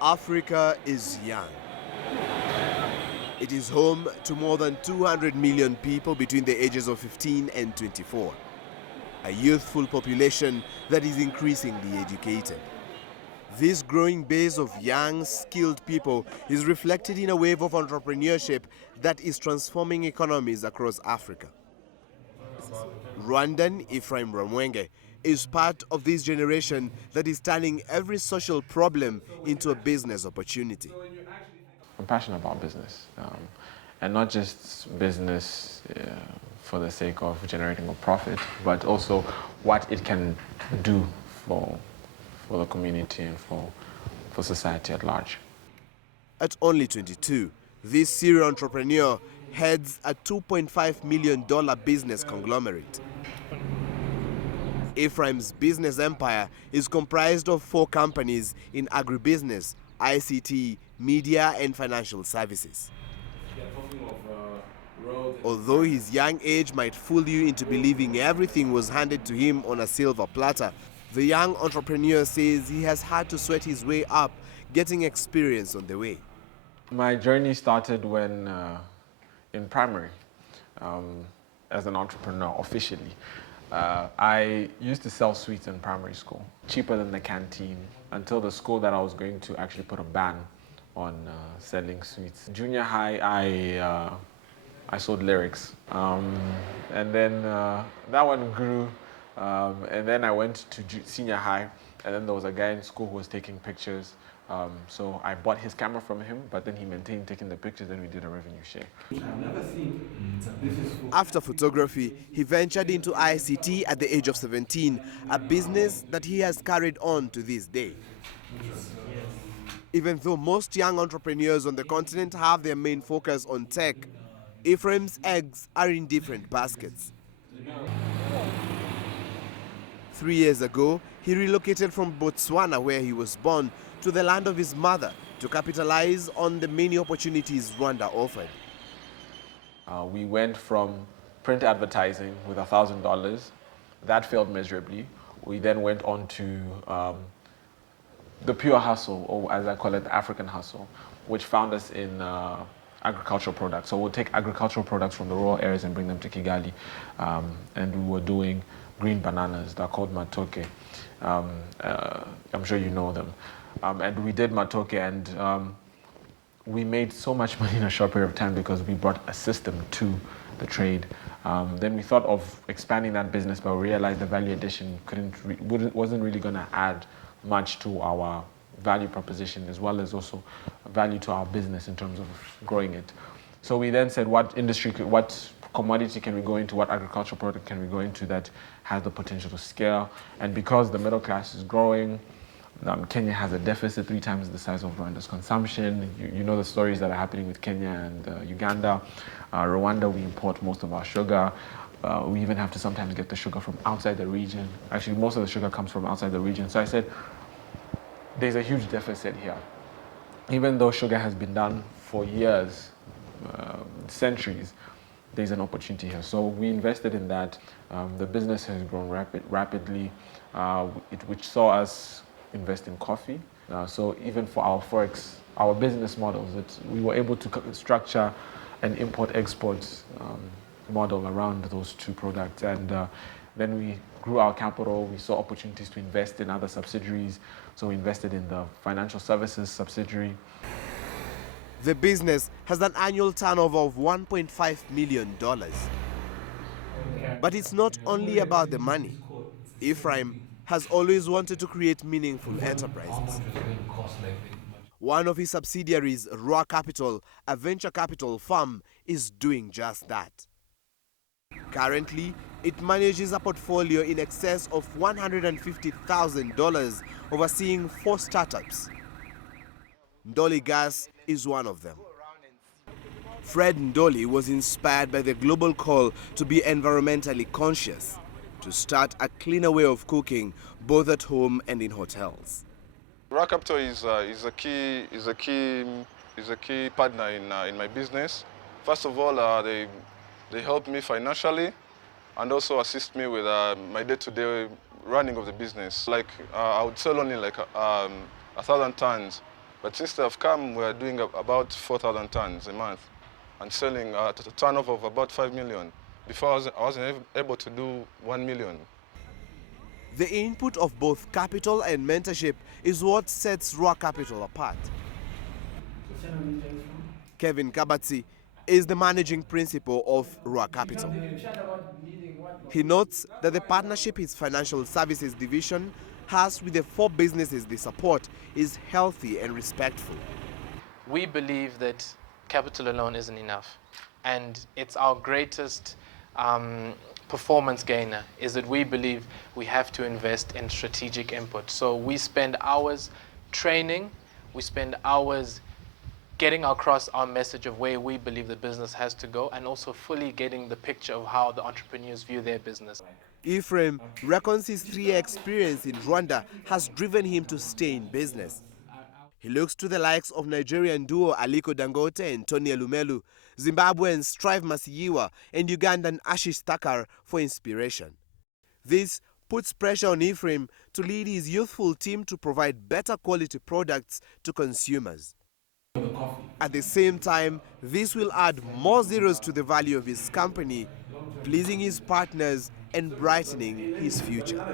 Africa is young. It is home to more than 200 million people between the ages of 15 and 24. A youthful population that is increasingly educated. This growing base of young, skilled people is reflected in a wave of entrepreneurship that is transforming economies across Africa. Rwandan Ephraim Rwamwenge is part of this generation that is turning every social problem into a business opportunity. I'm passionate about business, and not just business for the sake of generating a profit, but also what it can do for the community and for society at large. At only 22, this serial entrepreneur heads a $2.5 million business conglomerate. Ephraim's business empire is comprised of 4 companies in agribusiness, ICT, media, and financial services. Although his young age might fool you into believing everything was handed to him on a silver platter, the young entrepreneur says he has had to sweat his way up, getting experience on the way. My journey started when in primary, as an entrepreneur officially. I used to sell sweets in primary school, cheaper than the canteen, until the school that I was going to actually put a ban on selling sweets. Junior high, I sold lyrics, and then that one grew, and then I went to senior high, and then there was a guy in school who was taking pictures. So I bought his camera from him, but then he maintained taking the pictures, and we did a revenue share. After photography, he ventured into ICT at the age of 17, a business that he has carried on to this day. Even though most young entrepreneurs on the continent have their main focus on tech, Ephraim's eggs are in different baskets. 3 years ago, he relocated from Botswana, where he was born, to the land of his mother to capitalize on the many opportunities Rwanda offered. We went from print advertising with $1,000. That failed miserably. We then went on to the pure hustle, or as I call it, the African hustle, which found us in agricultural products. So we'll take agricultural products from the rural areas and bring them to Kigali. And we were doing green bananas. They're called matoke. I'm sure you know them. And we did matoke, and we made so much money in a short period of time because we brought a system to the trade. Then we thought of expanding that business, but we realized the value addition wasn't really going to add much to our value proposition, as well as also value to our business in terms of growing it. So we then said, what commodity can we go into, what agricultural product can we go into that has the potential to scale? And because the middle class is growing, Kenya has a deficit 3 times the size of Rwanda's consumption. You know the stories that are happening with Kenya and Uganda. Rwanda, we import most of our sugar. We even have to sometimes get the sugar from outside the region. Actually, most of the sugar comes from outside the region. So I said, there's a huge deficit here. Even though sugar has been done for years, centuries, there's an opportunity here. So we invested in that. The business has grown rapidly, which saw us invest in coffee. So even for our Forex, our business models, we were able to structure an import-export model around those 2 products. And then we grew our capital. We saw opportunities to invest in other subsidiaries. So we invested in the financial services subsidiary. The business has an annual turnover of $1.5 million. But it's not only about the money. Ephraim has always wanted to create meaningful enterprises. One of his subsidiaries, Rwa Capital, a venture capital firm, is doing just that. Currently, it manages a portfolio in excess of $150,000, overseeing 4 startups. Ndoli Gas is one of them. Fred Ndoli was inspired by the global call to be environmentally conscious, to start a cleaner way of cooking, both at home and in hotels. Rwa Capital is a key partner in my business. First of all, they help me financially and also assist me with my day-to-day running of the business. Like I would sell only like 1,000 tons But since they've come, we're doing about 4,000 tons a month and selling at a turnover of about 5 million. Before, I wasn't able to do 1 million. The input of both capital and mentorship is what sets Rwa Capital apart. Kevin Kabatsi is the managing principal of Rwa Capital. He notes that the partnership his financial services division has with the 4 businesses they support is healthy and respectful. We believe that capital alone isn't enough, and it's our greatest performance gainer is that we believe we have to invest in strategic input. So we spend hours training, we spend hours getting across our message of where we believe the business has to go, and also fully getting the picture of how the entrepreneurs view their business. Ephraim reckons his 3-year experience in Rwanda has driven him to stay in business. He looks to the likes of Nigerian duo Aliko Dangote and Tony Elumelu, Zimbabwean Strive Masiyiwa, and Ugandan Ashish Thakkar for inspiration. This puts pressure on Ephraim to lead his youthful team to provide better quality products to consumers. At the same time, this will add more zeros to the value of his company, pleasing his partners and brightening his future.